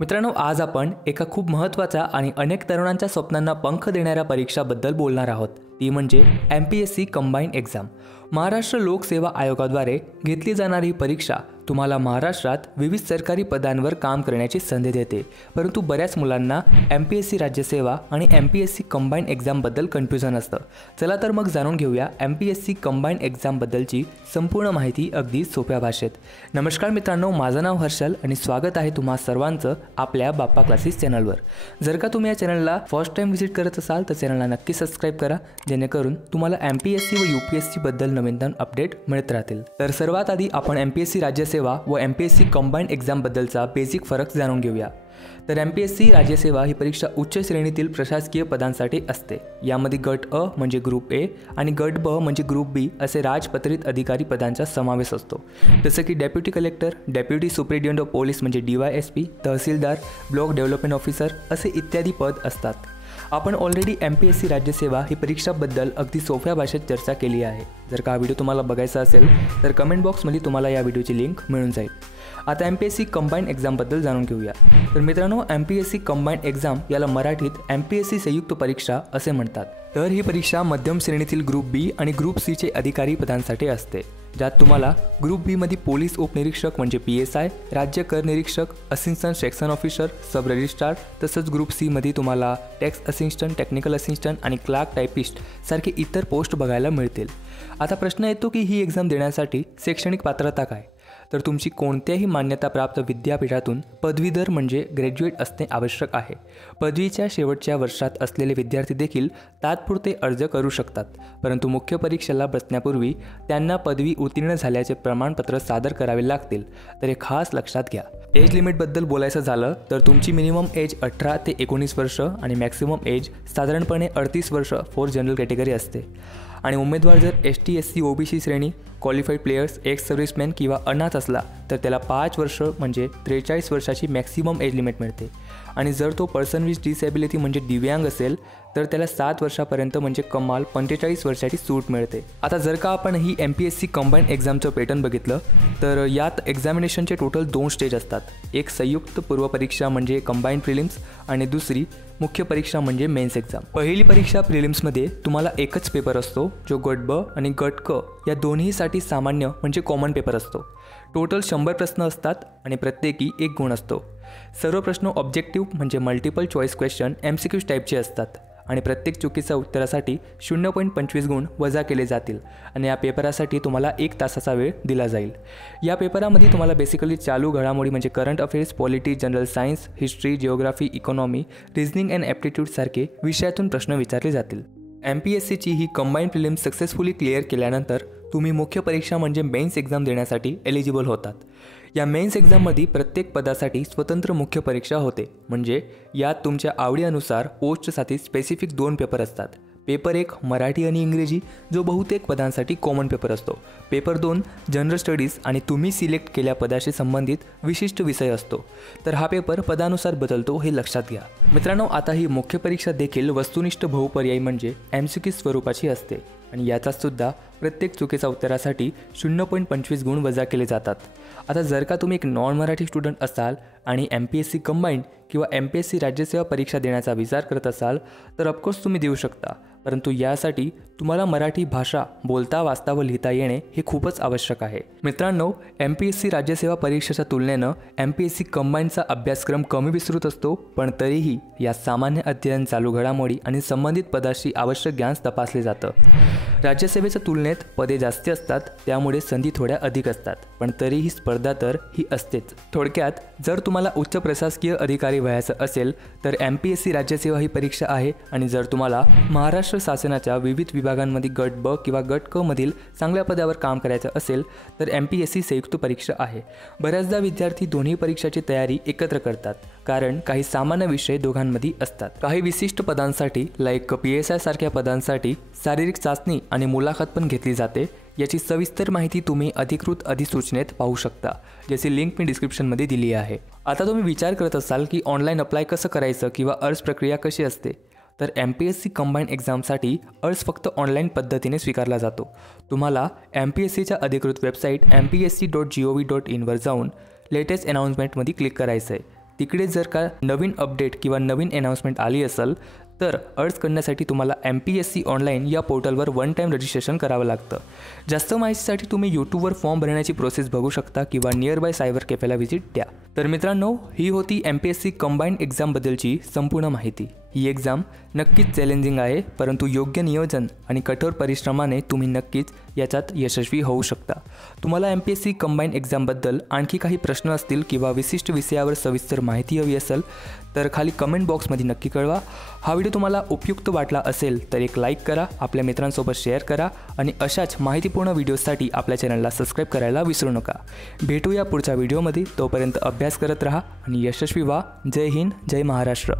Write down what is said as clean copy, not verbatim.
मित्रांनो, आज आपण एका खूप महत्त्वाच्या आणि अनेक तरुणांच्या स्वप्नांना पंख देणाऱ्या परीक्षाबद्दल बोलणार आहोत। ती म्हणजे MPSC कंबाईंड एक्झाम। महाराष्ट्र लोकसेवा आयोगाद्वारे घेतली जाणारी ही परीक्षा तुम्हाला महाराष्ट्रात विविध सरकारी पदांवर काम करण्याची संधी देते। परंतु बऱ्याच मुलांना MPSC राज्यसेवा आणि MPSC कंबाईंड एक्झामबद्दल कन्फ्युजन असतं। चला तर मग जाणून घेऊया MPSC कंबाईंड एक्झामबद्दलची संपूर्ण माहिती अगदी सोप्या भाषेत। नमस्कार मित्रांनो, माझं नाव हर्षल आणि स्वागत आहे तुम्हा सर्वांचं आपल्या बाप्पा क्लासेस चॅनलवर। जर का तुम्ही या चॅनलला फर्स्ट टाइम व्हिजिट करत असाल तर चॅनलला नक्की सबस्क्राइब करा, जेणेकरून तुम्हाला MPSC व UPSC बद्दल नवीनतम अपडेट मिळत राहतील। तर सर्वात आधी आपण MPSC राज्यसेवा व MPSC कंबाईंड एक्झाम बद्दलचा बेसिक फरक जाणून घेऊया। तर MPSC राज्यसेवा ही परीक्षा उच्च श्रेणीतील प्रशासकीय पदांसाठी असते। यामध्ये गट अ म्हणजे ग्रुप ए आणि गट ब म्हणजे ग्रुप बी असे राजपत्रित अधिकारी पदांचा समावेश असतो। जसे की deputy collector, deputy superintendent of police म्हणजे DYSP, तहसीलदार, ब्लॉक डेव्हलपमेंट ऑफिसर असे इत्यादी पद असतात। आपण ऑलरेडी MPSC राज्यसेवा ही परीक्षाबद्दल अगदी सोप्या भाषेत चर्चा केली आहे। जर का हा व्हिडिओ तुम्हाला बघायचा असेल तर कमेंट बॉक्समध्ये तुम्हाला या व्हिडिओची लिंक मिळून जाईल। आता MPSC कंबाईंड एक्झामबद्दल जाणून घेऊया। तर मित्रांनो, MPSC कंबाईंड एक्झाम याला मराठीत MPSC संयुक्त परीक्षा असे म्हणतात। तर ही परीक्षा मध्यम श्रेणीतील ग्रुप बी आणि ग्रुप सी चे अधिकारी पदांसाठी असते, ज्यात तुम्हाला ग्रुप बी मध्ये पोलीस उपनिरीक्षक म्हणजे PSI, राज्य कर निरीक्षक, असिस्टंट सेक्शन ऑफिसर, सब रजिस्ट्रार, तसंच ग्रुप सी मध्ये तुम्हाला टॅक्स असिस्टंट, टेक्निकल असिस्टंट आणि क्लार्क टायपिस्ट सारखे इतर पोस्ट बघायला मिळतील। आता प्रश्न येतो की ही एक्झाम देण्यासाठी शैक्षणिक पात्रता काय? तर तुमची कोणत्याही मान्यताप्राप्त विद्यापीठातून पदवीधर म्हणजे ग्रॅज्युएट असणे आवश्यक आहे। पदवीच्या शेवटच्या वर्षात असलेले विद्यार्थी देखील तात्पुरते अर्ज करू शकतात, परंतु मुख्य परीक्षेला बसण्यापूर्वी त्यांना पदवी उत्तीर्ण झाल्याचे प्रमाणपत्र सादर करावे लागतील। तर हे खास लक्षात घ्या। एज लिमिटबद्दल बोलायचं झालं तर तुमची मिनिमम एज 18 ते 19 वर्ष आणि मॅक्सिमम एज साधारणपणे 38 वर्ष फॉर जनरल कॅटेगरी असते। आणि उमेदवार जर ST SC OBC श्रेणी, क्वालिफाईड प्लेयर्स, एक्स सर्व्हिसमॅन किंवा अनाथ असला तर त्याला 5 वर्ष म्हणजे 43 वर्षाची मॅक्सिमम एज लिमिट मिळते। आणि जर तो पर्सन विथ डिसेबिलिटी म्हणजे दिव्यांग असेल तर त्याला 7 वर्षापर्यंत म्हणजे कमाल 45 वर्षाची सूट मिळते। आता जर का आपण ही MPSC कंबाईंड एक्झामचं पॅटर्न बघितलं तर यात एक्झामिनेशनचे टोटल 2 स्टेज असतात। एक संयुक्त पूर्वपरीक्षा म्हणजे कंबाईंड प्रिलिम्स आणि दुसरी मुख्य परीक्षा म्हणजे मेन्स एक्झाम। पहिली परीक्षा प्रिलिम्समध्ये तुम्हाला एकच पेपर असतो, जो गट ब आणि गट क या दोन्हीसाठी सामान्य म्हणजे कॉमन पेपर असतो। टोटल 100 प्रश्न असतात आणि प्रत्येकी 1 गुण असतो। सर्व प्रश्न ऑब्जेक्टिव्ह म्हणजे मल्टिपल चॉईस क्वेश्चन MCQ टाईपचे असतात आणि प्रत्येक चुकीच्या उत्तरासाठी 0.25 गुण वजा केले जातील आणि या पेपरासाठी तुम्हाला 1 तासाचा वेळ दिला जाईल। या पेपरामध्ये तुम्हाला बेसिकली चालू घडामोडी म्हणजे current affairs, polity, general science, history, geography, economy, reasoning and aptitude सारखे विषयातून प्रश्न विचारले जातील। MPSCची ही कंबाईंड प्रिलिम्स सक्सेसफुली क्लिअर केल्यानंतर तुम्ही मुख्य परीक्षा म्हणजे मेन्स एक्झाम देण्यासाठी एलिजिबल होतात। या मेन्स एक्झाममध्ये प्रत्येक पदासाठी स्वतंत्र मुख्य परीक्षा होते, म्हणजे यात तुमच्या आवडीनुसार पोस्टसाठी स्पेसिफिक 2 पेपर असतात। पेपर 1 मराठी आणि इंग्रजी, जो बहुतेक पदांसाठी कॉमन पेपर असतो। पेपर 2 जनरल स्टडीज आणि तुम्ही सिलेक्ट केल्या पदाशी संबंधित विशिष्ट विषय असतो। तर हा पेपर पदानुसार बदलतो हे लक्षात घ्या। मित्रांनो, आता ही मुख्य परीक्षा देखील वस्तुनिष्ठ बहुपर्यायी म्हणजे MCQ स्वरूपाची असते आणि याचा सुद्धा प्रत्येक चुकीच्या उत्तरासाठी 0.25 गुण वजा केले जातात। आता जर का तुम्ही एक नॉन मराठी स्टुडंट असाल आणि MPSC कंबाईंड किंवा MPSC राज्यसेवा परीक्षा देण्याचा विचार करत असाल तर ऑफकोर्स तुम्ही देऊ शकता, परंतु यासाठी तुम्हाला मराठी भाषा बोलता, वाचता व लिहिता येणे हे खूपच आवश्यक आहे। मित्रांनो, MPSC राज्यसेवा परीक्षेच्या तुलनेनं MPSC कंबाईंडचा अभ्यासक्रम कमी विस्तृत असतो, पण तरीही या सामान्य अध्ययन, चालू घडामोडी आणि संबंधित पदाशी आवश्यक ज्ञान तपासले जातं। राज्यसेवेच्या तुलनेत पदे जास्त असतात, त्यामुळे संधी थोड्या अधिक असतात, पण तरीही स्पर्धा तर ही असतेच। थोडक्यात, जर तुम्हाला उच्च प्रशासकीय अधिकारी व्हायचं असेल तर MPSC राज्यसेवा ही परीक्षा आहे आणि जर तुम्हाला महाराष्ट्र शासनाच्या विविध विभागांमध्ये गट ब किंवा गट क मधील चांगल्या पदावर काम करायचं असेल तर MPSC संयुक्त परीक्षा आहे। बऱ्याचदा विद्यार्थी दोन्ही परीक्षाची तयारी एकत्र करतात, कारण काही सामान्य विषय दोघांमध्ये असतात। काही विशिष्ट पदांसाठी लाईक PSI सारख्या पदांसाठी शारीरिक चाचणी आणि मुलाखत पण घेतली जाते। याची सविस्तर माहिती तुम्ही अधिकृत अधिसूचनेत पाहू शकता, ज्याची लिंक मी डिस्क्रिप्शनमध्ये दिली आहे। आता तुम्ही विचार करत असाल की ऑनलाईन अप्लाय कसं करायचं किंवा अर्ज प्रक्रिया कशी असते, तर MPSC कंबाईंड एक्झामसाठी अर्ज फक्त ऑनलाईन पद्धतीने स्वीकारला जातो। तुम्हाला MPSCच्या अधिकृत वेबसाईट mpsc.gov.in वर जाऊन लेटेस्ट अनाउन्समेंटमध्ये क्लिक करायचं आहे। तिकडे जर का नवीन अपडेट किंवा नवीन अनाउन्समेंट आली असेल तर अर्ज करण्यासाठी तुम्हाला MPSC ऑनलाईन या पोर्टलवर वन टाईम रजिस्ट्रेशन करावं लागतं. जास्त माहितीसाठी तुम्ही यूट्यूबवर फॉर्म भरण्याची प्रोसेस बघू शकता किंवा नियरबाय सायबर कॅफेला व्हिजिट द्या. तर मित्रांनो, ही होती MPSC कंबाईंड एक्झामबद्दलची संपूर्ण माहिती. ही एक्झाम नक्कीच चॅलेंजिंग आहे, परंतु योग्य नियोजन आणि कठोर परिश्रमाने तुम्ही नक्कीच याच्यात यशस्वी होऊ शकता. तुम्हाला MPSC कंबाईंड एक्झामबद्दल आणखी काही प्रश्न असतील किंवा विशिष्ट विषयावर सविस्तर माहिती हवी असेल तर खाली कमेंट बॉक्समध्ये नक्की कळवा. हा व्हिडिओ तुम्हाला उपयुक्त वाटला असेल तर एक लाईक करा, आपल्या मित्रांसोबत शेअर करा आणि अशाच माहितीपूर्ण व्हिडिओसाठी आपल्या चॅनलला सबस्क्राईब करायला विसरू नका. भेटूया पुढच्या व्हिडिओमध्ये. तोपर्यंत अभ्यास करत राहा आणि यशस्वी व्हा. जय हिंद, जय महाराष्ट्र.